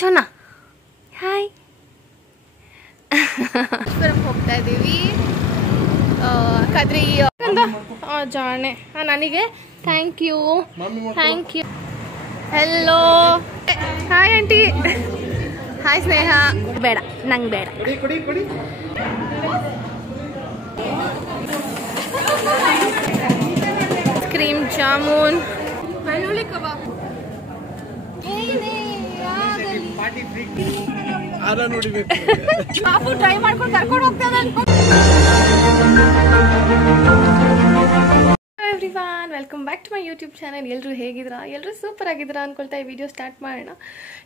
ಚೋನಾ hi ಹೋಗ್ತಾ ಇದ್ದೀವಿ ಕದ್ರಿ ಜಾಣೆ ನನಗೆ thank you hello hi aunty hi Sneha ಬೇಡ ನಂಗೆ ಬೇಡ ಕ್ರೀಮ್ ಜಾಮೂನ್ ಬೆಳ್ಳುಳ್ಳಿ ಕಬಾಬ್ ಪಾಪು ಟ್ರೈ ಮಾಡ್ಕೊಂಡು ಕರ್ಕೊಂಡು ಹೋಗ್ತದೆ everyone welcome back to my YouTube channel. ಎಲ್ಲರೂ ಹೇಗಿದ್ರಾ? ಎಲ್ಲರೂ ಸೂಪರ್ ಆಗಿದ್ರಾ ಅನ್ಕೊಳ್ತಾ ಈ ವಿಡಿಯೋ ಸ್ಟಾರ್ಟ್ ಮಾಡೋಣ.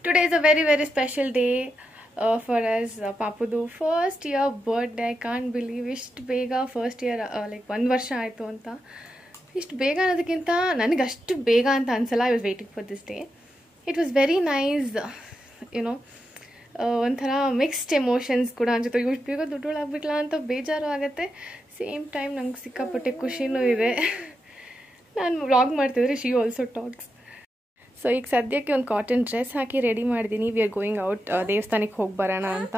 Today is a very very special day for us. ಪಾಪುದು first year birthday. I can't believe ಇಷ್ಟು ಬೇಗ ಫಸ್ಟ್ ಇಯರ್ ಲೈಕ್ 1 ವರ್ಷ ಆಯಿತು ಅಂತ. ಇಷ್ಟು ಬೇಗ ಅನ್ನೋದಕ್ಕಿಂತ ನನಗೆ ಅಷ್ಟು ಬೇಗ ಅಂತ ಅನ್ಸಲ್ಲ. I was waiting for this day. It was very nice YONO. ಒಂಥರ ಮಿಕ್ಸ್ಡ್ ಎಮೋಷನ್ಸ್ ಕೂಡ ಅನ್ಸುತ್ತೆ. ಇಷ್ಟು ಬೇಗ ದುಡ್ಡೊಳಾಗ್ಬಿಟ್ಲ ಅಂತ ಬೇಜಾರು ಆಗುತ್ತೆ. ಸೇಮ್ ಟೈಮ್ ನಂಗೆ ಸಿಕ್ಕಾಪಟ್ಟೆ ಖುಷಿನೂ ಇದೆ. ನಾನು ವ್ಲಾಗ್ ಮಾಡ್ತಿದ್ರೆ ಶಿ ಆಲ್ಸೋ ಟಾಕ್ಸ್. ಸೊ ಈಗ ಸದ್ಯಕ್ಕೆ ಒಂದು ಕಾಟನ್ ಡ್ರೆಸ್ ಹಾಕಿ ರೆಡಿ ಮಾಡಿದ್ದೀನಿ. ವಿ ಆರ್ ಗೋಯಿಂಗ್ ಔಟ್, ದೇವಸ್ಥಾನಕ್ಕೆ ಹೋಗಿ ಬರೋಣ ಅಂತ.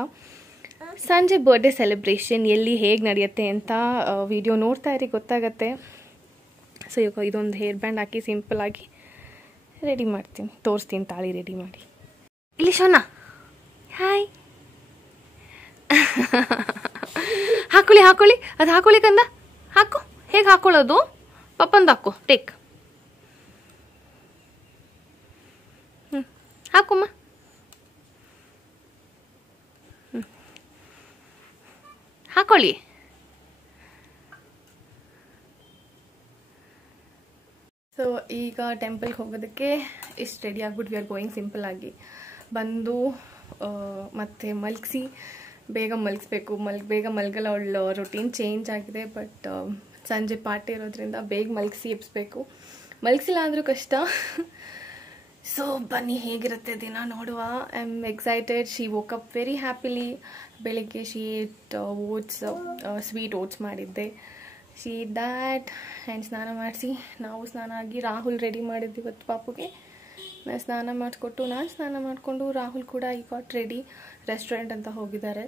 ಸಂಜೆ ಬರ್ಡೇ ಸೆಲೆಬ್ರೇಷನ್ ಎಲ್ಲಿ ಹೇಗೆ ನಡೆಯುತ್ತೆ ಅಂತ ವಿಡಿಯೋ ನೋಡ್ತಾ ಇರಿ, ಗೊತ್ತಾಗತ್ತೆ. ಸೊ ಈಗ ಇದೊಂದು ಹೇರ್ ಬ್ಯಾಂಡ್ ಹಾಕಿ ಸಿಂಪಲ್ಲಾಗಿ ರೆಡಿ ಮಾಡ್ತೀನಿ, ತೋರಿಸ್ತೀನಿ ತಾಳಿ ರೆಡಿ ಮಾಡಿ. ಇಲ್ಲಿ ಶೋನಾ ಹಾಯ್ ಹಾಕೊಳ್ಳಿ ಹಾಕೊಳ್ಳಿ, ಅದು ಹಾಕೊಳ್ಳಿ ಕಂದ, ಹಾಕು. ಹೇಗೆ ಹಾಕೊಳ್ಳೋದು? ಪಪ್ಪಂದು ಹಾಕು, ಟೇಕ್. ಹಾಕುಮ್ಮ. ಹಾಕೊಳ್ಳಿ. ಸೊ ಈಗ ಟೆಂಪಲ್ಗೆ ಹೋಗೋದಕ್ಕೆ ಇಷ್ಟು ರೆಡಿ ಆಗ್ಬಿಟ್ಟು ವಿ ಆರ್ ಗೋಯಿಂಗ್. ಸಿಂಪಲ್ ಆಗಿ ಬಂದು ಮತ್ತೆ ಮಲಗಿಸಿ ಬೇಗ ಮಲಗಿಸ್ಬೇಕು. ಬೇಗ ಮಲಗಲ್ಲ, ಅವಳು ರೊಟೀನ್ ಚೇಂಜ್ ಆಗಿದೆ. ಬಟ್ ಸಂಜೆ ಪಾರ್ಟಿ ಇರೋದ್ರಿಂದ ಬೇಗ ಮಲಗಿಸಿ ಎಬ್ಸ್ಬೇಕು. ಮಲಗಿಸಿಲ್ಲ ಅಂದರೂ ಕಷ್ಟ. ಸೊ ಬನ್ನಿ ಹೇಗಿರುತ್ತೆ ದಿನ ನೋಡುವ. I am excited. She woke up very happily. ಬೆಳಿಗ್ಗೆ she eat oats, sweet oats ಮಾಡಿದ್ದೆ. ಶಿ ದ್ಯಾಟ್ ಆ್ಯಂಡ್ ಸ್ನಾನ ಮಾಡಿಸಿ ನಾವು ಸ್ನಾನ ಆಗಿ ರಾಹುಲ್ ರೆಡಿ ಮಾಡಿದ್ವಿ ಇವತ್ತು ಪಾಪುಗೆ. ನಾನು ಸ್ನಾನ ಮಾಡಿಸ್ಕೊಟ್ಟು ನಾನು ಸ್ನಾನ ಮಾಡಿಕೊಂಡು ರಾಹುಲ್ ಕೂಡ ಈ ಗಾಟ್ ರೆಡಿ. ರೆಸ್ಟೋರೆಂಟ್ ಅಂತ ಹೋಗಿದ್ದಾರೆ.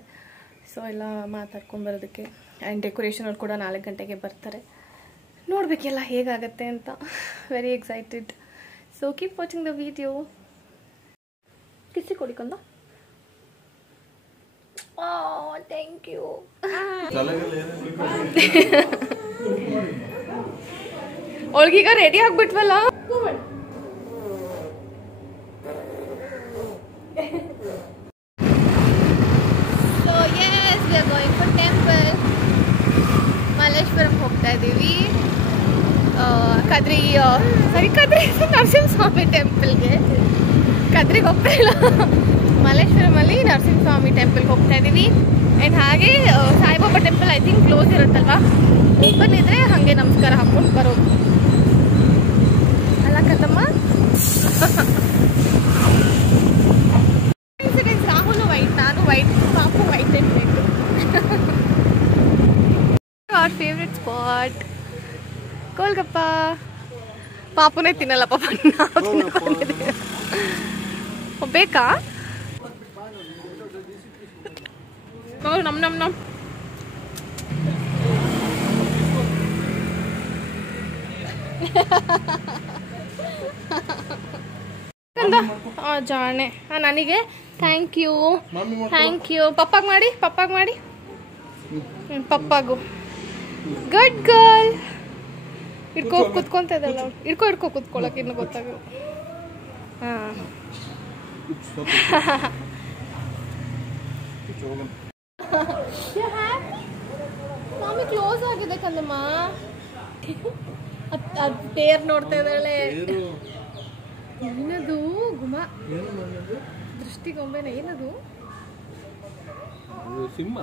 ಸೊ ಎಲ್ಲ ಮಾತಾಡ್ಕೊಂಡು ಬರೋದಕ್ಕೆ. ಆ್ಯಂಡ್ ಡೆಕೋರೇಷನ್ ಅವ್ರು ಕೂಡ 4 ಗಂಟೆಗೆ ಬರ್ತಾರೆ. ನೋಡಬೇಕೆಲ್ಲ ಹೇಗಾಗತ್ತೆ ಅಂತ. Very excited. So keep watching the video. ಕಿಸಿ ಕೊಡಿಕೊಂಡ. Thank you. ಅವಳಿಗೀಗ ರೆಡಿ ಆಗ್ಬಿಟ್ವಲ್ಲ. So yes, we are going for temple. Malleshwaram ಹೋಗ್ತಾ ಇದ್ದೀವಿ. ಕದ್ರಿ ನರಸಿಂಹಸ್ವಾಮಿ ಟೆಂಪಲ್ಗೆ. ಕದ್ರಿಗೆ ಹೋಗ್ತಾ ಇಲ್ಲ, ಮಲ್ಲೇಶ್ವರಮಲ್ಲಿ ನರಸಿಂಹಸ್ವಾಮಿ ಟೆಂಪಲ್ಗೆ ಹೋಗ್ತಾ ಇದ್ದೀವಿ. ಆ್ಯಂಡ್ ಹಾಗೆ Saibaba temple I think close ಇರುತ್ತಲ್ವಾ, ಓಪನ್ ಇದ್ರೆ ಹಾಗೆ ನಮಸ್ಕಾರ ಹಾಕ್ಕೊಂಡು ಬರೋದು ಅಲ್ಲ ಕದಮ್ಮ. ರಾಹುಲು ವೈಟ್, ನಾನು ವೈಟ್, ಪಾಪು white and red. Our favourite spot golgappa. ಪಾಪುನೇ ತಿನ್ನಲ್ಲ ಪಾಪ, ನಾವು ಬೇಕಾ? ನಮ್ ಜಾಣೆ ನನಗೆ ಥ್ಯಾಂಕ್ ಯು. ಪಪ್ಪಾಗ ಮಾಡಿ ಪಪ್ಪಾಗು. Good girl. ಕುತ್ಕೊಂತ ಇದ್ದಲ್ಲ, ಇಡ್ಕೊ ಕುತ್ಕೊಳಕ್ಕೆ ಇನ್ನು ಗೊತ್ತಾಗ. ಹಾಂ ಮಾಮಿ ಕ್ಲೋಸ್ ಆಗಿದೆ ಕಂದಮ್ಮ. ಅದು ಟೇರ್ ನೋಡ್ತಾ ಇದ್ದಾಳೆ. ಏನದು ಗುಮ? ದೃಷ್ಟಿಗೊಂಬೆನ ಏನದು? ಸಿಂಹ,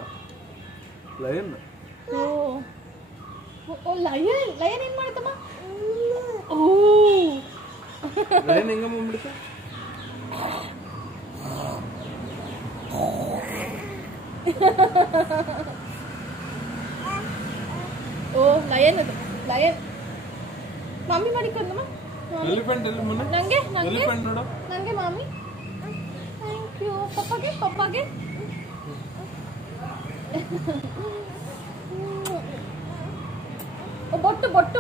ಲಯನ್. ಓ ಲಯನ್ ಏನ್ ಮಾಡುತ್ತಮ್ಮ? ಓ ಲಯನ್ ಹೆಂಗ ಮಾಡ್ಬಿಡ್ತ? ಓ ಲಯನ್, ಅದು ಲಯನ್. ಮಮ್ಮಿ ಮಾಡಿಕೊಂಡಮ್ಮ. ಎಲಿಫೆಂಟ್. ನಂಗೆ ಮಾಮಿ. ಥ್ಯಾಂಕ್ ಪಪ್ಪಾಗೆ ಬೊಟ್ಟು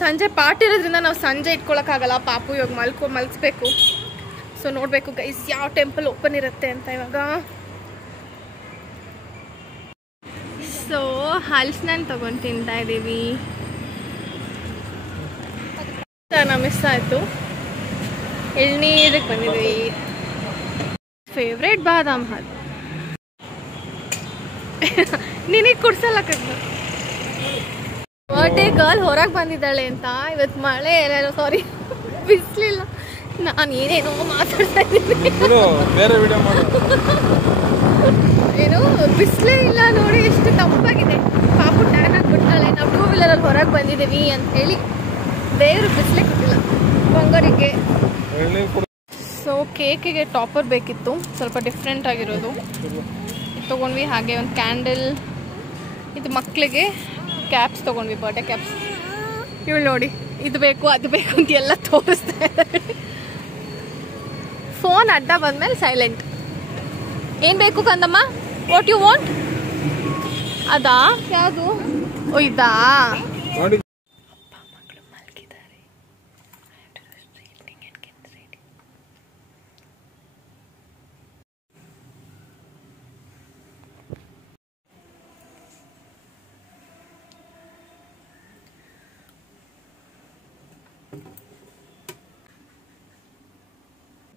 ಸಂಜೆ ಪಾಠ ಇರೋದ್ರಿಂದ ನಾವು ಸಂಜೆ ಇಟ್ಕೊಳಕ್ಕಾಗಲ್ಲ. ಪಾಪು ಇವಾಗ ಮಲ್ಸ್ಬೇಕು. ಸೊ ನೋಡ್ಬೇಕು ಗೈಸ್ ಯಾವ ಟೆಂಪಲ್ ಓಪನ್ ಇರುತ್ತೆ ಅಂತ ಇವಾಗ. ಸೊ ಹಲ್ಸ್ನನ್ ತಗೊಂಡು ತಿಂತಾ ಇದ್ದೀವಿ. ಮಿಸ್ ಆಯ್ತು. ಎಳ್ನೀರಿಗೆ ಬಂದಿದ್ವಿ. ಫೇವ್ರೇಟ್ ಬಾದಾಮ್ ಹಾಲು. ನಿನಗೆ ಕುಡ್ಸಲ್ಲ ಕಣ್ಣ. ಬರ್ಡೇ ಗರ್ಲ್ ಹೊರಗೆ ಬಂದಿದ್ದಾಳೆ ಅಂತ. ಇವತ್ತು ಮಳೆ ಎಲ್ಲಾರು ಸಾರಿ ಬಿಸ್ಲಿಲ್ಲ. ನಾನು ಏನೇನೋ ಮಾತಾಡ್ತಾ ಇದ್ದೀನಿ. ಏನು ಬಿಸಿಲೇ ಇಲ್ಲ ನೋಡಿ, ಎಷ್ಟು ತಪ್ಪಾಗಿದೆ. ಪಾಪು ಟ್ಯಾನ್ ಆಗಿಬಿಟ್ಟಾಳೆ. ನಾವು 2 ವೀಲರಲ್ಲಿ ಹೊರಗೆ ಬಂದಿದ್ದೀವಿ ಅಂತ ಹೇಳಿ ದೇವರು ಬಿಸಿಲೇ ಕೊಟ್ಟಿಲ್ಲ ಬಂಗಾರಿಗೆ. ಸೊ ಕೇಕಿಗೆ ಟಾಪರ್ ಬೇಕಿತ್ತು, ಸ್ವಲ್ಪ ಡಿಫ್ರೆಂಟ್ ಆಗಿರೋದು ತೊಗೊಂಡ್ವಿ. ಹಾಗೆ ಒಂದು ಕ್ಯಾಂಡಲ್, ಇದು ಮಕ್ಕಳಿಗೆ ಕ್ಯಾಪ್ಸ್ ತೊಗೊಂಡ್ವಿ, ಬರ್ಡೇ ಕ್ಯಾಪ್ಸ್. ಇವಳು ನೋಡಿ ಇದು ಬೇಕು ಅದು ಬೇಕು ಅಂತ ಎಲ್ಲ ತೋರಿಸ್ತಾ ಇದ್ದಾರೆ. ಫೋನ್ ಅಡ್ಡ ಬಂದ್ಮೇಲೆ ಸೈಲೆಂಟ್. ಏನು ಬೇಕು ಕಂದಮ್ಮ? What you want? ಅದಾ ಯಾವುದು? ಓ ಇದಾ? ಅಪ್ಪ ಮಕ್ಕಳು ಮಲಗಿದ್ದಾರೆ.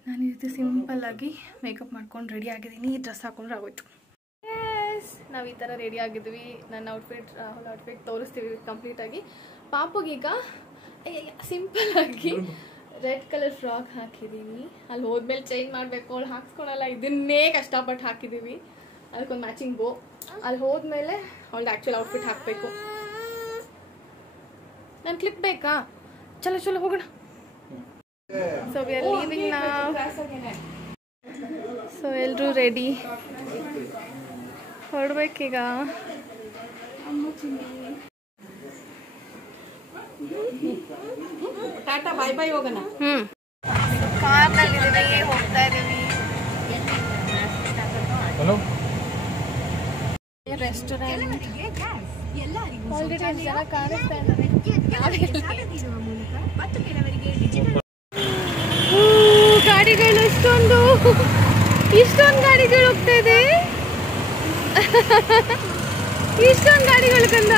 ನಾನು ಈ ರೀತಿ ಸಿಂಪಲ್ಲಾಗಿ ಮೇಕಪ್ ಮಾಡ್ಕೊಂಡು ರೆಡಿ ಆಗಿದ್ದೀನಿ. ಡ್ರೆಸ್ ಹಾಕೊಂಡ್ರೆ ಆಗೋಯ್ತು. ನಾವು ಈ ಥರ ರೆಡಿ ಆಗಿದ್ವಿ. ನನ್ನ ಔಟ್ಫಿಟ್ ತೋರಿಸ್ತೀವಿ ಕಂಪ್ಲೀಟಾಗಿ. ಪಾಪುಗೀಗ ಸಿಂಪಲ್ಲಾಗಿ ರೆಡ್ ಕಲರ್ ಫ್ರಾಕ್ ಹಾಕಿದ್ದೀವಿ. ಅಲ್ಲಿ ಹೋದ್ಮೇಲೆ ಚೇಂಜ್ ಮಾಡಬೇಕು. ಅವಳು ಹಾಕ್ಸ್ಕೊಳಲ್ಲ, ಇದನ್ನೇ ಕಷ್ಟಪಟ್ಟು ಹಾಕಿದ್ದೀವಿ. ಅದಕ್ಕೊಂದು ಮ್ಯಾಚಿಂಗ್ ಬೋ. ಅಲ್ಲಿ ಹೋದ್ಮೇಲೆ ಅವಳ್ದು ಆ್ಯಕ್ಚುಲ್ ಔಟ್ಫಿಟ್ ಹಾಕಬೇಕು. ನಾನು ಕ್ಲಿಪ್ ಬೇಕಾ? ಚಲೋ ಹೋಗೋಣ. So we are leaving now. So ಎಲ್ಲರೂ ರೆಡಿ ಹೊರಡ್ಬೇಕೀಗ. ಟಾಟಾ ಬೈ ಬೈ ಹೋಗೋಣ. ಕಾರ್ನಲ್ಲಿದ್ದೀವಿ, ಹೋಗ್ತಾ ಇದ್ದೀವಿ. ರೆಸ್ಟೋರೆಂಟ್ ಆಲ್ರೆಡಿ ಎಷ್ಟು ಜನ ಕಾಣಿಸ್ತಾ ಇದ್ದಾರೆ. ಗಾಡಿಗಳು ಇಷ್ಟೊಂದು ಗಾಡಿಗಳು ಹೋಗ್ತಾ ಇದೆ. ಇಷ್ಟೊಂದು ಗಾಡಿಗಳು ಕಂದ.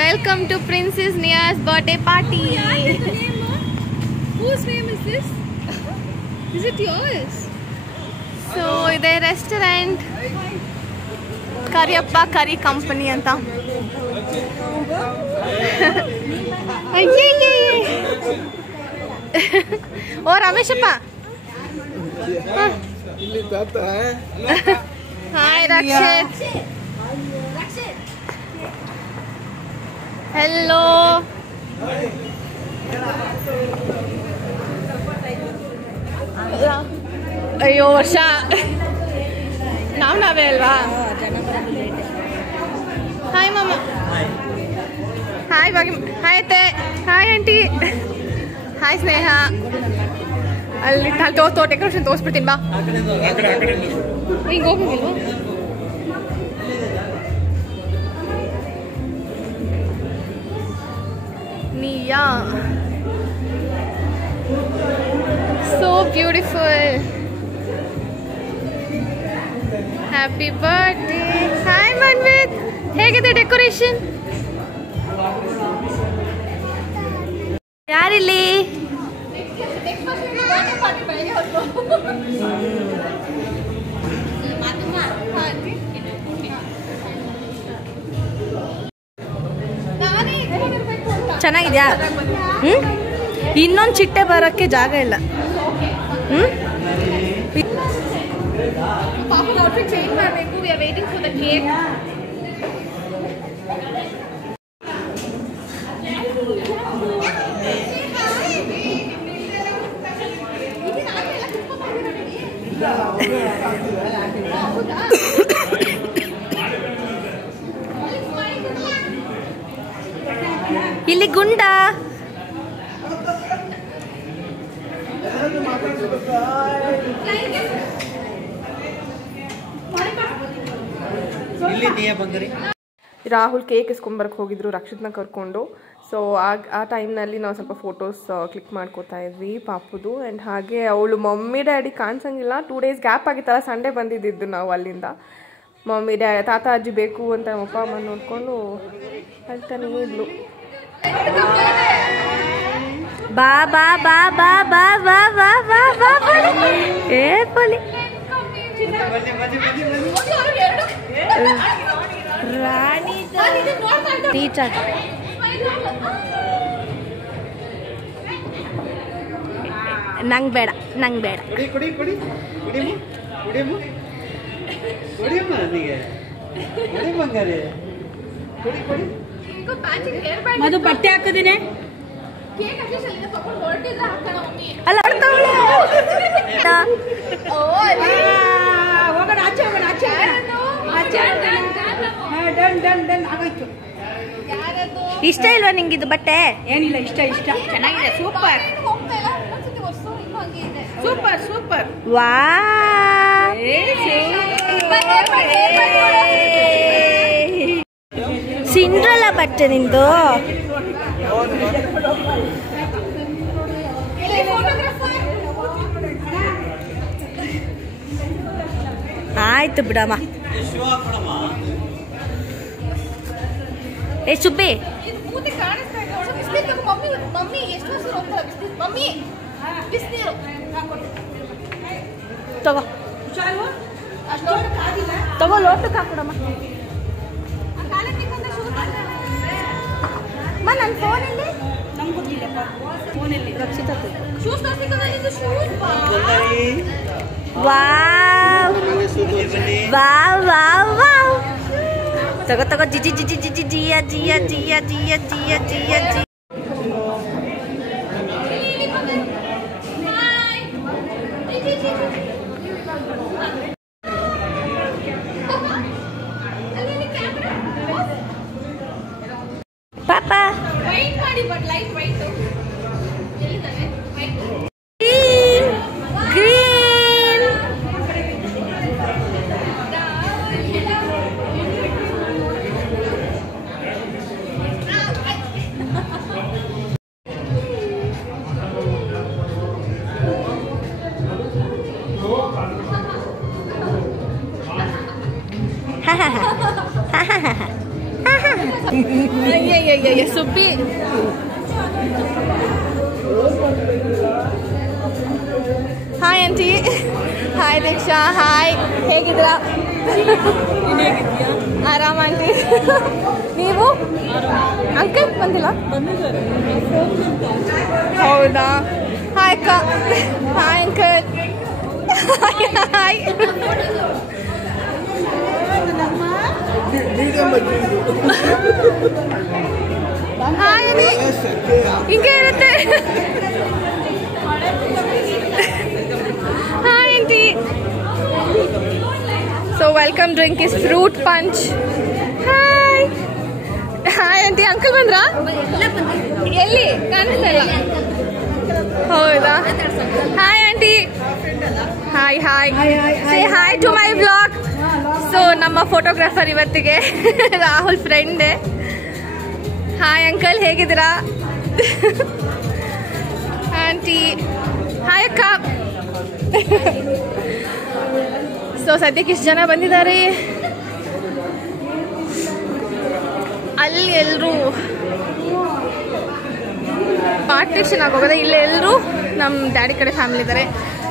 Welcome to princess Niya's birthday party. Whose name is this? Is it yours? So ಇದೆ ರೆಸ್ಟೋರೆಂಟ್ ಕರಿಯಪ್ಪ ಕರಿ ಕಂಪನಿ ಅಂತ. Oh Rameshappa. Hi Rakshith. Hello. ಅಯ್ಯೋ ವರ್ಷ ನಾವೇ ಅಲ್ವಾ. ಹಾಯ್ ಮಾಮ. ಹಾಯ್ ಭಾಗಿ. ಹಾಯ್ ಅತ್ತೆ. Hi aunty. ಹಾಯ್ ಸ್ನೇಹ. ಅಲ್ಲಿ ಡೆಕೋರೇಷನ್ ತೋರಿಸ್ಬಿಡ್ತೀನಿ ಬಾ. ಈಗ ಹೋಗಿಲ್ವ? Niya so beautiful. Happy birthday. Hi Manvith. ಹೇಗಿದೆ ಡೆಕೋರೇಷನ್? ಯಾರಿಲ್ಲಿ? ಚೆನ್ನಾಗಿದ್ಯಾ? ಇನ್ನೊಂದು ಚಿಟ್ಟೆ ಬರೋಕ್ಕೆ ಜಾಗ ಇಲ್ಲ. ಚೇಂಜ್ ಮಾಡಬೇಕು. We are waiting for the cake. ಇಲ್ಲಿ ಗುಂಡ ರಾಹುಲ್ ಕೇಕ್ ಇಸ್ಕೊಂಬರಕ್ಕೆ ಹೋಗಿದ್ರು ರಕ್ಷಿತ್ನ ಕರ್ಕೊಂಡು. ಸೊ ಆ ಟೈಮ್ನಲ್ಲಿ ನಾವು ಸ್ವಲ್ಪ ಫೋಟೋಸ್ ಕ್ಲಿಕ್ ಮಾಡ್ಕೋತಾ ಇದ್ವಿ ಪಾಪುದು. ಆ್ಯಂಡ್ ಹಾಗೆ ಅವಳು ಮಮ್ಮಿ ಡ್ಯಾಡಿ ಕಾಣಿಸಂಗಿಲ್ಲ. 2 days ಗ್ಯಾಪ್ ಆಗಿತ್ತಲ್ಲ, ಸಂಡೇ ಬಂದಿದ್ದು ನಾವು ಅಲ್ಲಿಂದ. ಮಮ್ಮಿ ತಾತ ಅಜ್ಜಿ ಬೇಕು ಅಂತ ನಮ್ಮ ಅಪ್ಪ ಅಮ್ಮ ನೋಡಿಕೊಂಡು ಹೇಳ್ತಾನೆ ಇದ್ಲು. ಬಾ ಬಾ ಬಾ ಬಾ ಬಾ ಬಾ ಬಾ ಬಾ ಬಾ ಏ ಪೊಲಿ ರಾಣಿ ಟೀಚರ್ ನಂಗೆ ಬೇಡ ಮದು ಬಟ್ಟೆ ಹಾಕದಿನೇ ಅಲ್ಲ ಹೋಗೋಣ ಆಚೆ ಇಷ್ಟ ಇಲ್ವಾ ನಿಂಗಿದು ಬಟ್ಟೆ? ಏನಿಲ್ಲ, ಇಷ್ಟ ಚೆನ್ನಾಗಿದೆ. ಸೂಪರ್ ವಾ ಸಿಂಡ್ರಲ್ಲ ಬಟ್ಟೆ ನಿಂದು. ಆಯ್ತು ಬಿಡಮ್ಮ. ಏ ಸುಬ್ಬಿ ತಗೋ ಲೋಟಕ್ಕೆ ಹಾಕೊಡಮ್ಮ. ನನ್ನ ಫೋನಲ್ಲಿ ನಮ್ಗೆ ಗೊತ್ತಿಲ್ಲಪ್ಪ. ಫೋನಲ್ಲಿ ರಕ್ಷಿತ ತಗೋ ಜಿಜಿ ಜಿಜಿ ಜಿಜಿ ಜಿಯ ಜಿಯ ಜಿಯ ಜಿಯ ಜಿಯ ಜಿಯ ಜಿ. ಪಾಪ ಸುಬ್ಬಿ hi aunty. Hi Deeksha. Hi, ಹೇಗಿದ್ದೀರಾ? ಆರಾಮ ಆಂಟಿ. ನೀವು ಅಂಕಲ್ ಬಂದಿಲ್ಲ? ಹೌದಾ? ಹಾಯ್ ಅಕ್ಕ. Hi uncle. ಹಾಯ್. ಹಿಂಗೆ ಇರುತ್ತೆ. Hi aunty. So welcome drink is fruit punch. Hi hi aunty. Uncle ಬಂದ್ರಾ? ಎಲ್ಲಿ ಕಾಣಿಸ್ತಾ? ಹೌದಾ? Hi aunty. Hi hi. Say hi to my vlog. So ನಮ್ಮ ಫೋಟೋಗ್ರಾಫರ್ ಇವತ್ತಿಗೆ ರಾಹುಲ್ ಫ್ರೆಂಡೇ. ಹಾಯ್ ಅಂಕಲ್, ಹೇಗಿದ್ದೀರಾ? ಆಂಟಿ ಹಾಯ್ ಅಕ್ಕ. ಸೊ ಸದ್ಯಕ್ಕೆ ಇಷ್ಟು ಜನ ಬಂದಿದ್ದಾರೆ. ಅಲ್ಲಿ ಎಲ್ಲರೂ ಪಾರ್ಟಿಷನ್ ಆಗೋಗಿದೆ. ಇಲ್ಲೇ ಎಲ್ಲರೂ ನಮ್ಮ ಡ್ಯಾಡಿ ಕಡೆ ಫ್ಯಾಮಿಲಿ ಇದ್ದಾರೆ.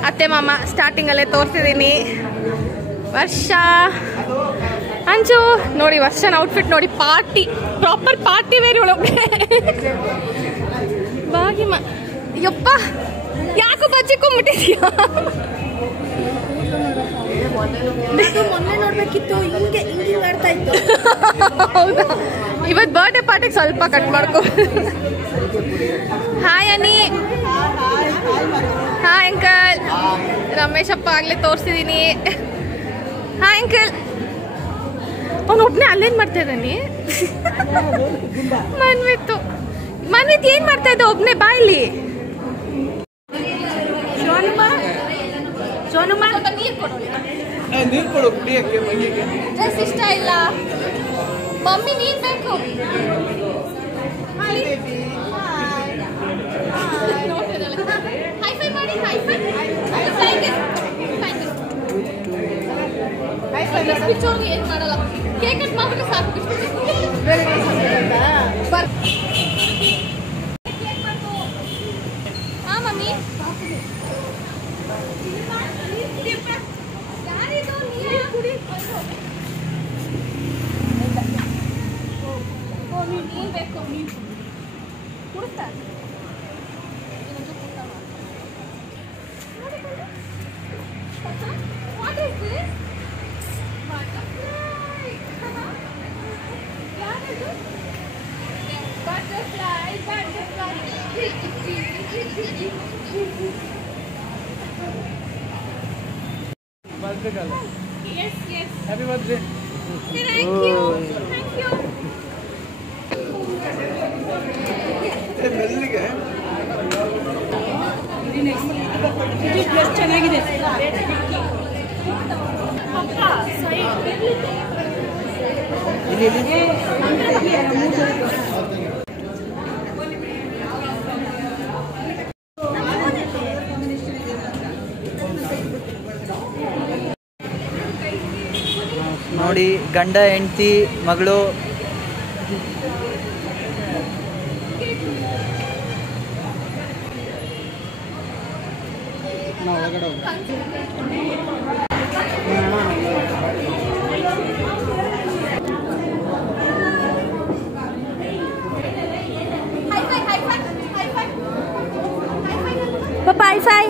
ಅತ್ತೆ ಮಾಮ ಸ್ಟಾರ್ಟಿಂಗಲ್ಲೇ ತೋರಿಸಿದ್ದೀನಿ. ವರ್ಷ ಅಂಚು ನೋಡಿ, ವರ್ಷನ ಔಟ್ಫಿಟ್ ನೋಡಿ, ಪಾರ್ಟಿ ಪ್ರಾಪರ್ ಪಾರ್ಟಿ ವೇರ್ ಒಳಗೆ. ಬಾಗಿಮ ಯಪ್ಪ, ಯಾಕೋ ಬಚ್ಚಿಕೊಂಡ್ಬಿಟ್ಟಿದ್ಯಾ? ಮೊನ್ನೆ ನೋಡ್ಬೇಕಿತ್ತು, ಹಿಂಗೆ ಆಡ್ತಾ ಇತ್ತು. ಹೌದಾ? ಇವತ್ತು ಬರ್ಡೇ ಪಾರ್ಟಿಗೆ ಸ್ವಲ್ಪ ಕಟ್ ಮಾಡ್ಕೊ. Hi Ani. Hi uncle. Ramesh ಅಪ್ಪ ಆಗ್ಲೇ ತೋರಿಸಿದೀನಿ. Hi uncle. ಅವನು ಒಬ್ಬನೇ ಅಲ್ಲೇನ್ ಮಾಡ್ತಾ ಇದ್ದಾನೆ? ಮನ್ವಿತ್ ಏನ್ ಮಾಡ್ತಾ ಇದ್ದ ಒಬ್ನೇ? ಬಾಯ್ಲಿ ಶಿವಾನಿಮ್ಮ ಹನುಮ ಸ್ವಲ್ಪ ನೀರು ಕೊಡೋಣ. ನೀರು ಕೊಡು ಕುಡಿಯಕ್ಕೆ ಮೈಗೆ. ಡ್ರೆಸ್ ಇಷ್ಟ ಇಲ್ಲ ಮಮ್ಮಿ, ನೀರು ಬೇಕು. ಹೈಫೈ ಮಾಡಿ, ಹೈಫೈ ಬಿಚ್ಚೋಗಿ ಏನು ಮಾಡಲ್ಲ, ಕೇಕ್ ಕಟ್ ಮಾಡಿದ್ರೆ ಸಾಕು. ಹಾಂ ಮಮ್ಮಿ, ನೀನು ಬೇಕು, ನೀನು ಕುಡಿಸ್ತಾರೆ. What is this? Butterfly. What is it? Butterfly, butterfly. Birthday girl. Yes, yes. Happy birthday. Thank you. Thank you. ಮೆಲ್ಲಿಗೆ ಡ್ರೆಸ್ ಚೆನ್ನಾಗಿದೆ. ನೋಡಿ ಗಂಡ ಹೆಂಡತಿ ಮಗಳು ಪಾಪ ಹೈಫೈ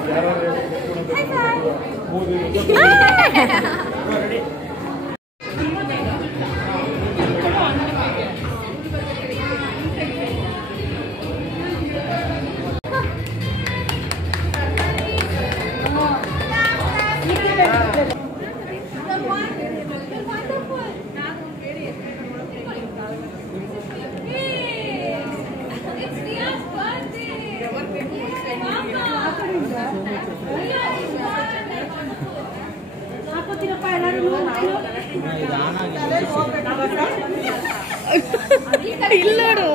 ಇಲ್ಲೋಡು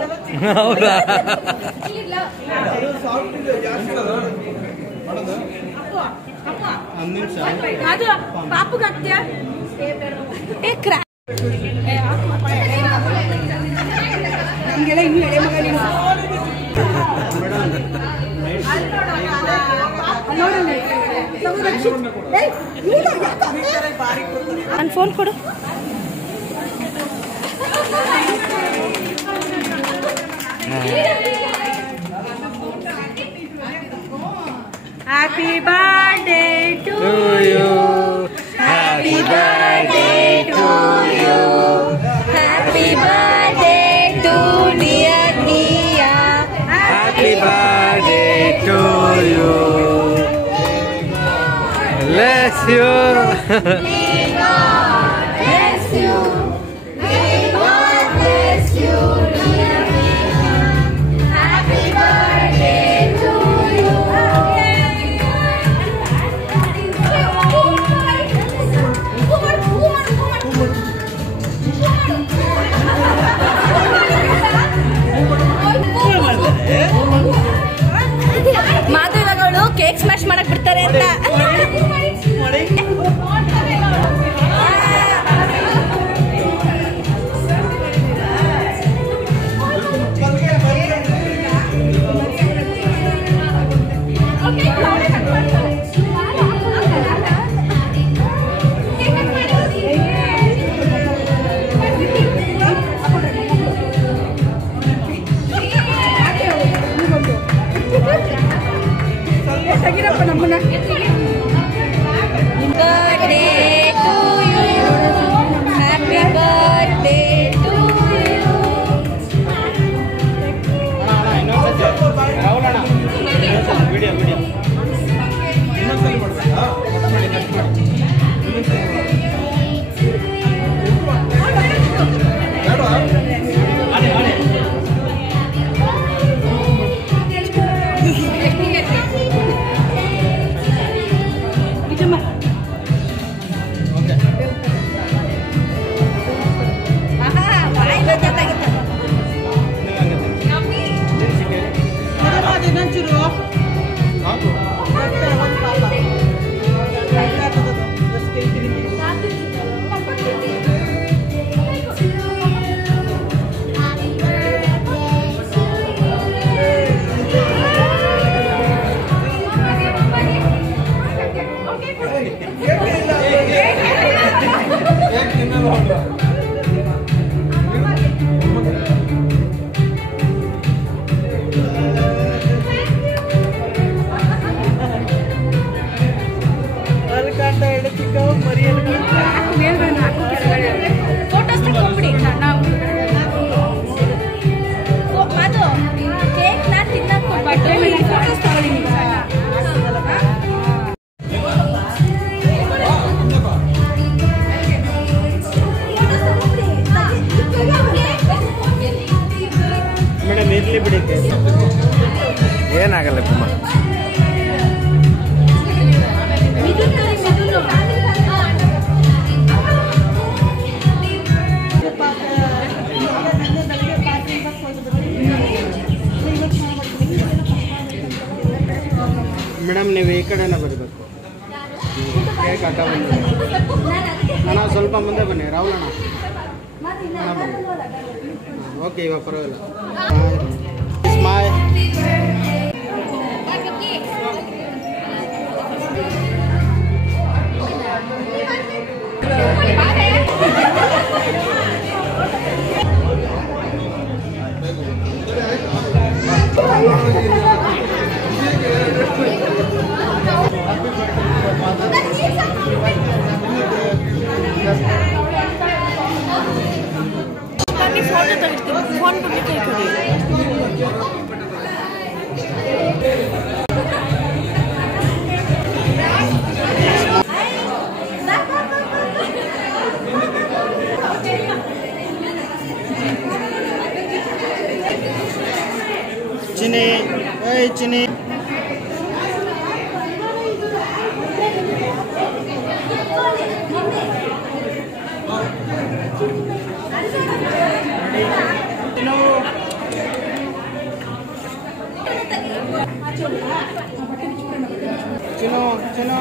ಹೌದಾ ಅದು ಪಾಪುಗೆ ಅತ್ಯ ನಮಗೆಲ್ಲ ಇನ್ನೂ ಎಳೆ ಮಗ ನೀನು. ನನ್ನ ಫೋನ್ ಕೊಡು. Happy birthday to you happy birthday to you happy birthday to dear Niya. Happy birthday to you bless you Bless you. May God bless you, dear Neha. Happy birthday to you. ಮಾತು ಇವಾಗಗಳು cake smash ಮಾಡಕ್ ಬಿಡ್ತಾರೆ ಅಂತ. ತೆಗಿರಪ್ಪ ನಮ್ಮನ್ನ. Birthday to you. Happy birthday to you. ಇನ್ನೊಂಚೂರು photos ತಗೊಂಡ್ಬಿಡಿ ನಾವು ಅದು ಕೇಕ್ನ ತಿನ್ನಕ್ಕೆ ಕೊಟ್ಬಿಟ್ಟು ಫೋಟೋಸ್ ತಗೊಳ್ಳಿ ನೀವು. ಮೇಡಮ್ ಇರ್ಲಿ ಬಿಡಿ ಏನಾಗಲ್ಲ ಕುಮ್ಮ ಮೇಡಮ್ ನೀವು ಈ ಕಡೆನೇ ಬರಬೇಕು ಕೇಕ್ ಅಡ್ಡ ಬಂದು ಅಣ್ಣ ಸ್ವಲ್ಪ ಮುಂದೆ ಬನ್ನಿ ರಾಹುಲ್ ಅಣ್ಣ ಬನ್ನಿ ಓಕೆ ಇವಾಗ ಪರವಾಗಿಲ್ಲ ಸ್ಮೈಲ್ ಫೋಟೋ ತೆಗಿಸ್ತೀನಿ ಫೋನ್ ಕೊಡಿ ಚಿನಿ ಏಯ್ ಚಿನಿ ಚಿನ್ನು ಚಿನ್ನು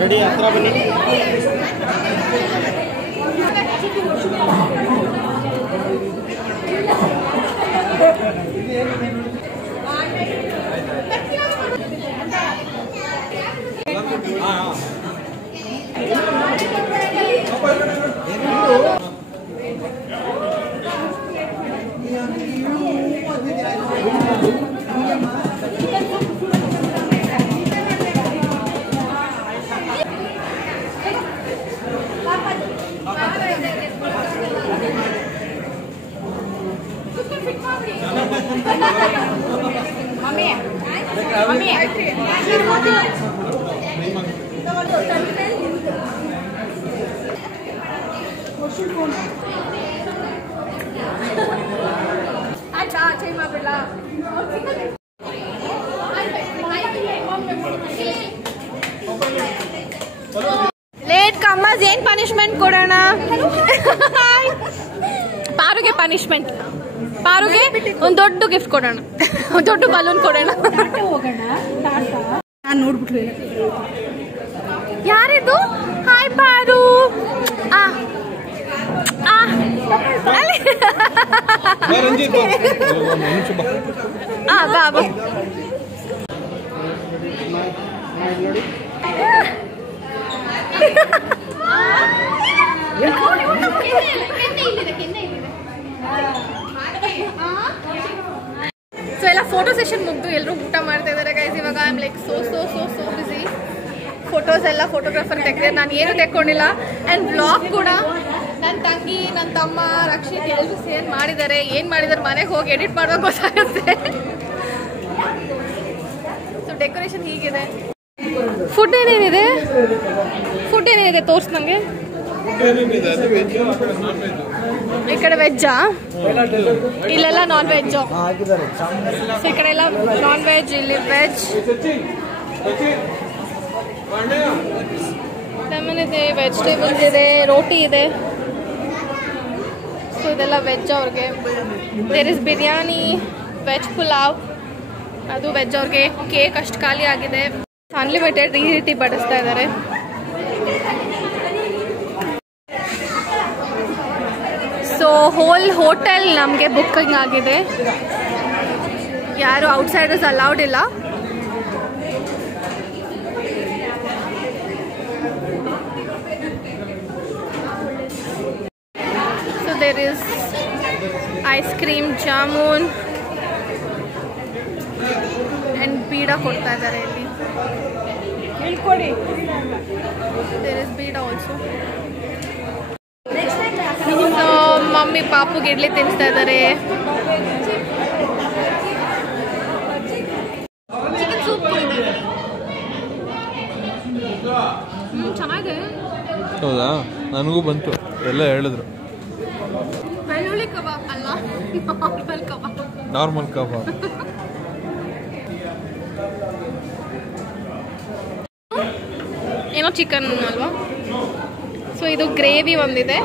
ರೆಡಿ ಹತ್ರ ಬನ್ನಿ ಲೇಟ್ ಕಮ್ಮಸ್ ಏನ್ ಪನಿಷ್ಮೆಂಟ್ ಕೊಡೋಣ? ಪಾರುಗೆ ಪನಿಷ್ಮೆಂಟ್, ಪಾರುಗೆ ಒಂದು ದೊಡ್ಡ ಗಿಫ್ಟ್ ಕೊಡೋಣ, ದೊಡ್ಡ ಬಲೂನ್ ಕೊಡೋಣ. ನಾನು ನೋಡ್ಬಿಟ್ರು ಯಾರಿದು? ಹಾಯ್ ಪಾರು. ಬಾಬು ಸೊ ಎಲ್ಲ ಫೋಟೋ ಸೆಷನ್ ಮುಗ್ದು ಎಲ್ಲರೂ ಊಟ ಮಾಡ್ತಾ ಇದ್ದಾರೆ ಗೈಸ್. ಇವಾಗ I am like so so so so busy. Photos ಎಲ್ಲ ಫೋಟೋಗ್ರಾಫರ್ ತೆಗೆದ್ರೆ ನಾನು ಏನು ತೆಕ್ಕೊಂಡಿಲ್ಲ. ಆ್ಯಂಡ್ ಬ್ಲಾಗ್ ಕೂಡ ನನ್ನ ತಂಗಿ, ನನ್ನ ತಮ್ಮ, ರಕ್ಷಿತ್ ಎಲ್ಲರೂ ಸೇರ್ ಮಾಡಿದ್ದಾರೆ. ಏನು ಮಾಡಿದ್ದಾರೆ ಮನೆಗೆ ಹೋಗಿ ಎಡಿಟ್ ಮಾಡೋದು ಗೊತ್ತಾಗುತ್ತೆ. ಸೊ ಡೆಕೋರೇಷನ್ ಹೀಗಿದೆ. ಫುಡ್ ಏನೇನಿದೆ? ಫುಡ್ ಏನೇನಿದೆ ತೋರ್ಸ್ ನನಗೆ. ಈ ಕಡೆ ವೆಜ್ಜಾ? ಇಲ್ಲೆಲ್ಲ ನಾನ್ ವೆಜ್ಜು. ಸೊ ಈ ಕಡೆ ಎಲ್ಲ ನಾನ್ ವೆಜ್, ಇಲ್ಲಿ ವೆಜ್. ಲೆಮನ್ ಚಿಕನ್ ಇದೆ, ವೆಜಿಟೇಬಲ್ಸ್ ಇದೆ, ರೋಟಿ ಇದೆ. ಸೊ ಇದೆಲ್ಲ ವೆಜ್ ಅವ್ರಿಗೆ. There is biryani, veg pulao, ಅದು ವೆಜ್ ಅವ್ರಿಗೆ. ಕೇಕ್ ಅಷ್ಟು ಖಾಲಿ ಆಗಿದೆ. ಅನ್ಲಿಮಿಟೆಡ್ ಈ ರೀತಿ ಬಡಿಸ್ತಾ ಇದ್ದಾರೆ. ಸೊ ಹೋಲ್ ಹೋಟೆಲ್ ನಮಗೆ ಬುಕ್ಕಿಂಗ್ ಆಗಿದೆ. ಯಾರು ಔಟ್ಸೈಡರ್ಸ್ ಅಲೌಡ್ ಇಲ್ಲ. So there is ice cream, jamun and beeda ಕೊಡ್ತಾ ಇದ್ದಾರೆ ಇಲ್ಲಿ. There is beeda also. So mummy ಪಾಪುಗೆ ಇಡ್ಲಿ ತಿನ್ನಿಸ್ತಾ ಇದ್ದಾರೆ. ಚಿಕನ್ ಸೂಪ್ ಚೆನ್ನಾಗಿದೆ. ಹೌದಾ? ನನಗೂ ಬಂತು, ಎಲ್ಲ ಹೇಳಿದ್ರು. ಬೆಳ್ಳುಳ್ಳಿ ಕಬಾಬ್ ಅಲ್ಲ, ನಾರ್ಮಲ್ ಕಬಾಬ್. ನಾರ್ಮಲ್ ಕಬಾಬ್. ಏನೋ ಚಿಕನ್ ಅಲ್ವಾ? ಸೊ ಇದು ಗ್ರೇವಿ ಒಂದಿದೆ,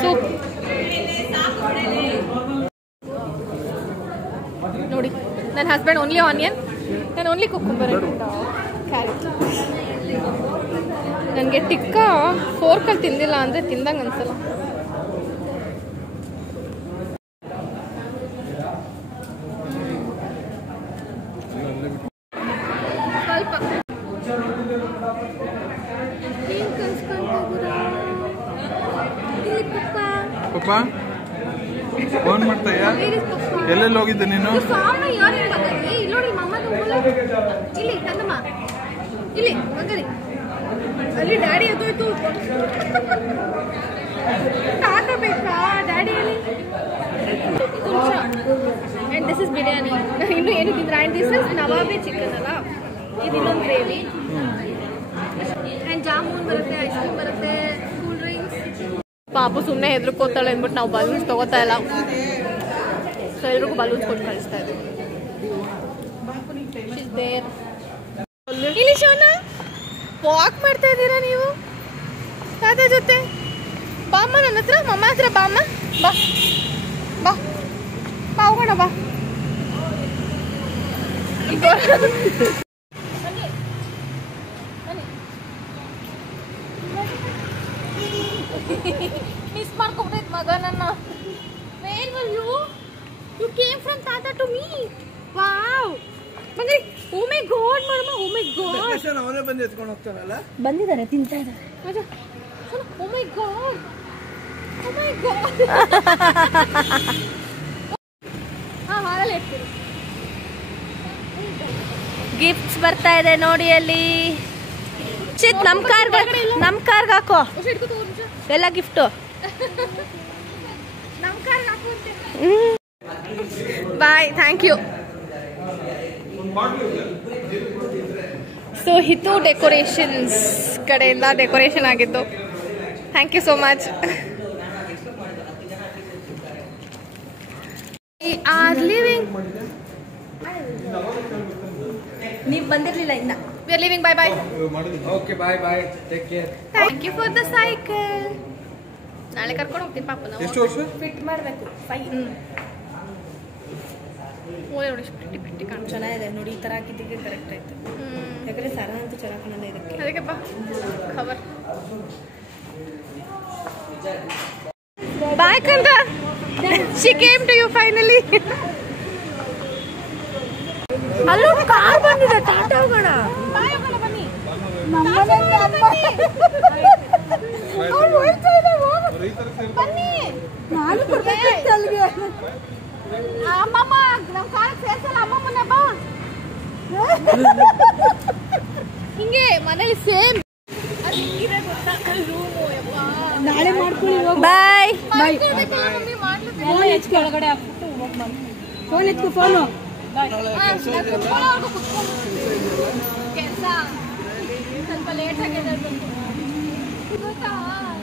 ಸೂಪ್ ನೋಡಿ. ನನ್ನ ಹಸ್ಬೆಂಡ್ ಓನ್ಲಿ ಆನಿಯನ್, ನಾನು ಓನ್ಲಿ ಕುಕ್ಕುಂಬರ್ ಕ್ಯಾರೆಟ್. ನನಗೆ ಟಿಕ್ಕ ಫೋರ್ಕಲ್ಲಿ ತಿಂದಿಲ್ಲ ಅಂದರೆ ತಿಂದಂಗೆ ಅನ್ಸಲ್ಲ. ಸ್ವಲ್ಪ ಪಪ್ಪ ಫೋನ್ ಮಾಡ್ತಾಯ? ಎಲ್ಲೆಲ್ಲಿ ಹೋಗಿದ್ದೆ ನೀನು? ಅಲ್ಲಿ ಡ್ಯಾಡಿ ಎದ್ದೋಯ್ತು. ತಾತ ಬೇಕಾ ಡ್ಯಾಡಿಯಲ್ಲಿ? And this is biryani. ಇನ್ನೂ ಏನು ತಿಂದ್ರೆ and this is Nawabi chicken ಅಲ್ಲ, ಇದು ಇನ್ನೊಂದು ಗ್ರೇವಿ. ಆ್ಯಂಡ್ ಜಾಮೂನ್ ಬರುತ್ತೆ, ಐಸ್ ಕ್ರೀಮ್ ಬರುತ್ತೆ, ಕೂಲ್ ಡ್ರಿಂಕ್ಸ್. ಪಾಪು ಸುಮ್ಮನೆ ಹೆದರ್ಕೋತಾಳೆ ಅಂದ್ಬಿಟ್ಟು ನಾವು ಬಲೂನ್ಸ್ ತೊಗೋತಾ ಇಲ್ಲ. ಸೊ ಎಲ್ರಿಗೂ ಬಲೂನ್ಸ್ ಕೊಟ್ಟು ಕಳಿಸ್ತಾ ಇದ್ದೀವಿ. ಇಲ್ಲಿ ಶೋನಾ ವಾಕ್ ಮಾಡ್ತಾ ಇದ್ದೀರಾ ನೀವು ತಾತ ಜೊತೆ? ಬಾಮ್ಮ ನನ್ನ ಹತ್ರ, ಮಮ್ಮ ಹತ್ರ ಬಾಮ್ಮ. ಬಾ ಬಾ ಬಾ ಹೋಗೋಣ ಬಾ. ಮಿಸ್ ಮಾಡ್ಕೊಂಡ್ಬಿಟ್ಟೈತೆ ಮಗ ನನ್ನ. Where were you? You came from Tata to me. Wow. ಬಂದ್ರಿ. Oh my god ಮಮ್ಮ, oh my god. ಅವನೇ ಬಂದು ಎತ್ಕೊಂಡು ಹೋಗ್ತಾನಲ್ಲ. ಬಂದಿದ್ದಾರೆ, ತಿಂತಾ ಇದ್ದಾರೆ. ಮಜಾ. Oh my god. Oh my god. ಹಾಲಲ್ಲಿ ಇರ್ತೀರಿ. ಗಿಫ್ಟ್ಸ್ ಬರ್ತಾ ಇದೆ ನೋಡಿ ಅಲ್ಲಿ. ಚಿತ್ ನಮ್ಮ ಕಾರ್ಗೆ ಹಾಕೋ ಎಲ್ಲ ಗಿಫ್ಟು. ನಮ್ಮ ಕಾರ್ಗೆ ಹಾಕುವಂತೆ. Bye, thank you. So Hitu decorations ಕಡೆಯಿಂದ ಡೆಕೋರೇಷನ್ ಆಗಿದ್ದು. Thank you so much. Are leaving. ನೀವು ಬಂದಿರಲಿಲ್ಲ ಇನ್ನ. We are leaving. Bye bye. Okay bye bye, take care. Thank you for the cycle. ನಾಳೆ ಕರ್ಕೊಂಡು ಹೋಗ್ತೀನಿ ಪಾಪ. ನಾವು ಎಷ್ಟು ವರ್ಷ ಫಿಟ್ ಮಾಡಬೇಕು. ಓಯ್ ನೋಡಿ, ಪೆಟ್ಟಿ ಪೆಟ್ಟಿ ಕಾಣು. ಚೆನ್ನಾಗಿದೆ ನೋಡಿ, ಈ ಥರ ಹಾಕಿದ್ದಕ್ಕೆ ಕರೆಕ್ಟ್ ಆಯ್ತು. ಯಾಕಂದರೆ ಸರ ಅಂತೂ ಚೆನ್ನಾಗಿ ಕಾಣಲ್ಲ ಇದಕ್ಕೆ. ಅದಕ್ಕೆ ಬಾ ಖಬರ್. ಬಾಯ್ ಕಂದ. She came to you finally. ಅಲ್ಲೂ ಕಾರ್ ಬಂದಿದೆ, ಟಾಟಾ ಹೋಗೋಣ. ಬಾಯ್ ಹೋಗೋಣ ಬನ್ನಿ. ಬನ್ನಿ. ನಾನು ಕೊಡ್ಬೇಕು ಅಲ್ಲಿಗೆ. ಅಮ್ಮಮ್ಮ ನಮ್ಮ ಕಾರಿಗೆ ಸೇರ್ಸಲ್ಲ. ಅಮ್ಮಮ್ಮನ ಬಾ. ಹಿಂಗೆ ಮನೇಲಿ ಸೇಮ್ ನಾಳೆ ಮಾಡ್ಕೊಳ್ಳಿ. ಬಾಯ್. ಫೋನ್ ಎತ್ಕೊ, ಒಳಗಡೆ ಹಾಕ್ಬಿಟ್ಟು ಫೋನ್ ಎತ್ಕೊ. ಫೋನು ಸ್ವಲ್ಪ ಲೇಟ್ ಆಗಿದೆ ಗೊತ್ತಾ?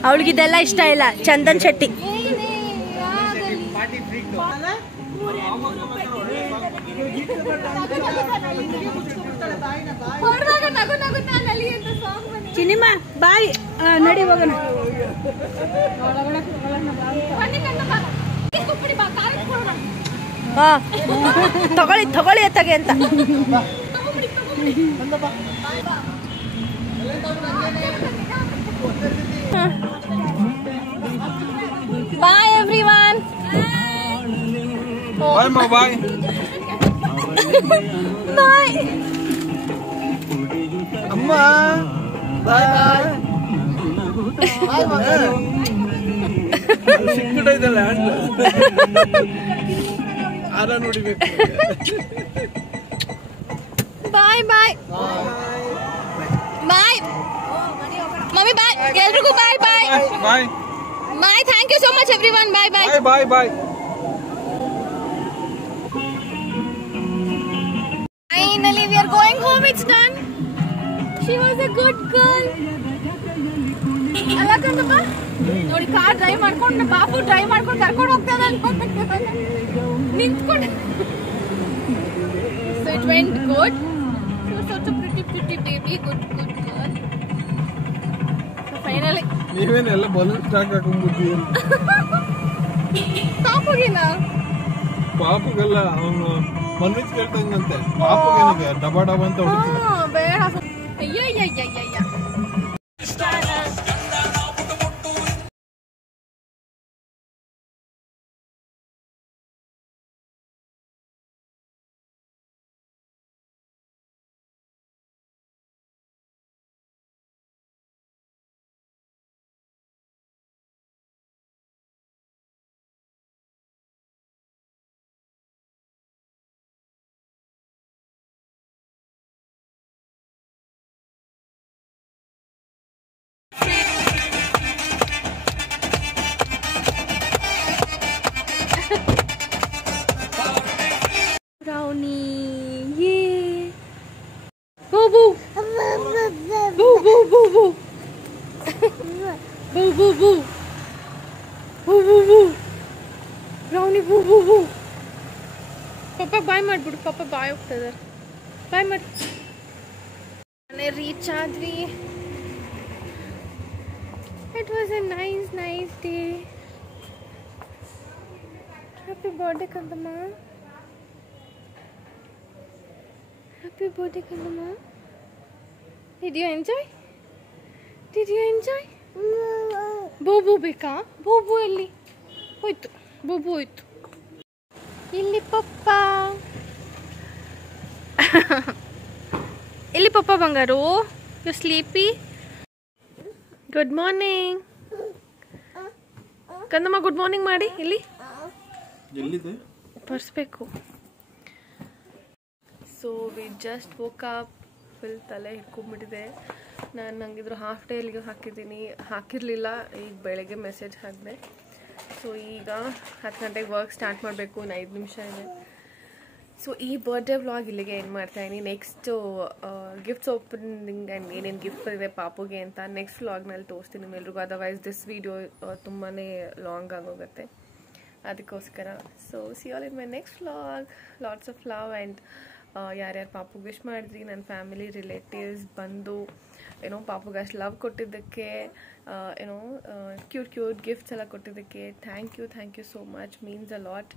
ಅವಳಿಗಿದೆಲ್ಲ ಇಷ್ಟ ಇಲ್ಲ. ಚಂದನ್ ಶೆಟ್ಟಿ. ಹೊರದಾಗ ನಗು ನಗುತ್ತಾ ನಲಿ ಅಂತ ಸಾಂಗ್ ಬನ್ನಿ. ಚಿನಿಮಾ ಬಾಯ್ ನಡಿ ಹೋಗೋಣ. ತಗೊಳ್ಳಿ ತಗೊಳ್ಳಿ ಎತ್ತಗೆ ಅಂತ. ಬಾಯ್ ಎವ್ರಿವನ್. ಬಾಯ್ ಮಾ ಬಾಯ್ ಬಾಯ್ ಅಮ್ಮ ಬಾಯ್ ಸಿಕ್ಬಿಟ್ಟೈತಲ್ಲ ಆರ ನೋಡಿಬೇಕು. ಬಾಯ್ ಬಾಯ್ ಬಾಯ್ ಮಮ್ಮಿ ಬಾಯ್ ಎಲ್ರಿಗೂ bye bye bye bye. Thank you so much everyone. Bye bye bye bye. Finally we are going home. It's done. She was a good girl. ಅಲ್ಲ ಕಂದಪ್ಪ ನೋಡಿ ಕಾರ್ ಡ್ರೈವ್ ಮಾಡ್ಕೊಂಡು Bapu drive ಮಾಡ್ಕೊಂಡು ಕರ್ಕೊಂಡು ಹೋಗ್ತಾನೆ ನಿಂತ್ಕೊಂಡು. So it went good. She was such a pretty baby. Good girl. So finally ನೀವೇನೆಲ್ಲ balloon stock ಹಾಕೊಂಡ್ಬಿಡ್ತೀವಿ. ಪಾಪುಗಿನ ಪಾಪುಗೆಲ್ಲ ಅವನು ಮನ್ವಿತ್ ಕೇಳ್ತಂಗಂತೆ. ಪಾಪುಗೆ ಡಬಾ ಡಬಾ ಅಂತ ಹೊಡಿತಾನೆ. ಬೇಡ. ಅಯ್ಯಯ್ಯಯ್ಯಯ್ಯ. Brownie, yay! Boo boo! Boo boo boo boo! Boo boo boo! Boo boo boo! Brownie boo boo boo! Papa bye ಮಾಡ್ಬಿಡು. Papa bye ಹೋಗ್ತಿದ್ದಾರೆ. Bye ಮಾಡಿ. ಮನೆ ರೀಚ್ ಆದ್ವಿ. It was a nice day. Happy birthday ಕಂದಮ್ಮ. Happy birthday ಕಂದಮ್ಮ. Did you enjoy? ಬೂಬು ಬೇಕಾ? ಬೂಬು ಎಲ್ಲಿ ಹೋಯ್ತು? ಬೂಬು ಹೋಯ್ತು. ಇಲ್ಲಿ ಪಪ್ಪ. ಇಲ್ಲಿ ಪಪ್ಪ ಬಂಗಾರು. You sleepy? ಗುಡ್ ಮಾರ್ನಿಂಗ್ ಕಂದಮ್ಮ. ಗುಡ್ ಮಾರ್ನಿಂಗ್ ಮಾಡಿ. ಇಲ್ಲಿ ಎಲ್ಲಿದೆ ಬರ್ಸ್ಬೇಕು. So we just woke up. Full ತಲೆ ಹಿಡ್ಕೊಂಡ್ಬಿಟ್ಟಿದೆ. ನಾನು ಹಂಗಿದ್ರು ಹಾಫ್ ಡೇ ಅಲ್ಲಿಗೆ ಹಾಕಿರಲಿಲ್ಲ. ಈಗ ಬೆಳಗ್ಗೆ ಮೆಸೇಜ್ ಹಾಕಿದೆ. ಸೊ ಈಗ 10 ಗಂಟೆಗೆ ವರ್ಕ್ ಸ್ಟಾರ್ಟ್ ಮಾಡಬೇಕು. ಇನ್ನು 5 ನಿಮಿಷ ಇದೆ. ಸೊ ಈ ಬರ್ಡೇ ವ್ಲಾಗ್ ಇಲ್ಲಿಗೆ ಏನು ಮಾಡ್ತಾಯಿದ್ದೀನಿ. ನೆಕ್ಸ್ಟು ಗಿಫ್ಟ್ಸ್ ಓಪನಿಂಗ್ ಆ್ಯಂಡ್ ಏನೇನು ಗಿಫ್ಟ್ ಇದೆ ಪಾಪುಗೆ ಅಂತ ನೆಕ್ಸ್ಟ್ ವ್ಲಾಗ್ನಲ್ಲಿ ತೋರಿಸ್ತೀನಿ ನಿಮ್ಮೆಲ್ರಿಗೂ. ಅದರ್ವೈಸ್ ದಿಸ್ ವಿಡಿಯೋ ತುಂಬಾ ಲಾಂಗ್ ಆಗೋಗುತ್ತೆ. ಅದಕ್ಕೋಸ್ಕರ so C all in my next vlog. Lots of love and ಯಾರ್ಯಾರು ಪಾಪುಗೆ ವಿಶ್ ಮಾಡಿದ್ರಿ, ನನ್ನ ಫ್ಯಾಮಿಲಿ ರಿಲೇಟಿವ್ಸ್ ಬಂದು ಏನೋ ಪಾಪುಗೆ ಅಷ್ಟು ಲವ್ ಕೊಟ್ಟಿದ್ದಕ್ಕೆ, ಏನೋ ಕ್ಯೂಟ್ ಗಿಫ್ಟ್ಸ್ ಎಲ್ಲ ಕೊಟ್ಟಿದ್ದಕ್ಕೆ thank you so much. Means a lot.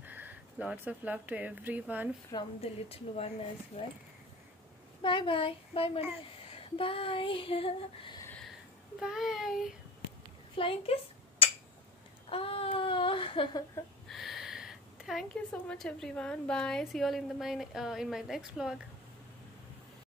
Lots of love to everyone from the little one as well. Bye bye. Bye Madi. Bye. Bye. Flying kiss. Thank you so much everyone. Bye. See you all in my next vlog.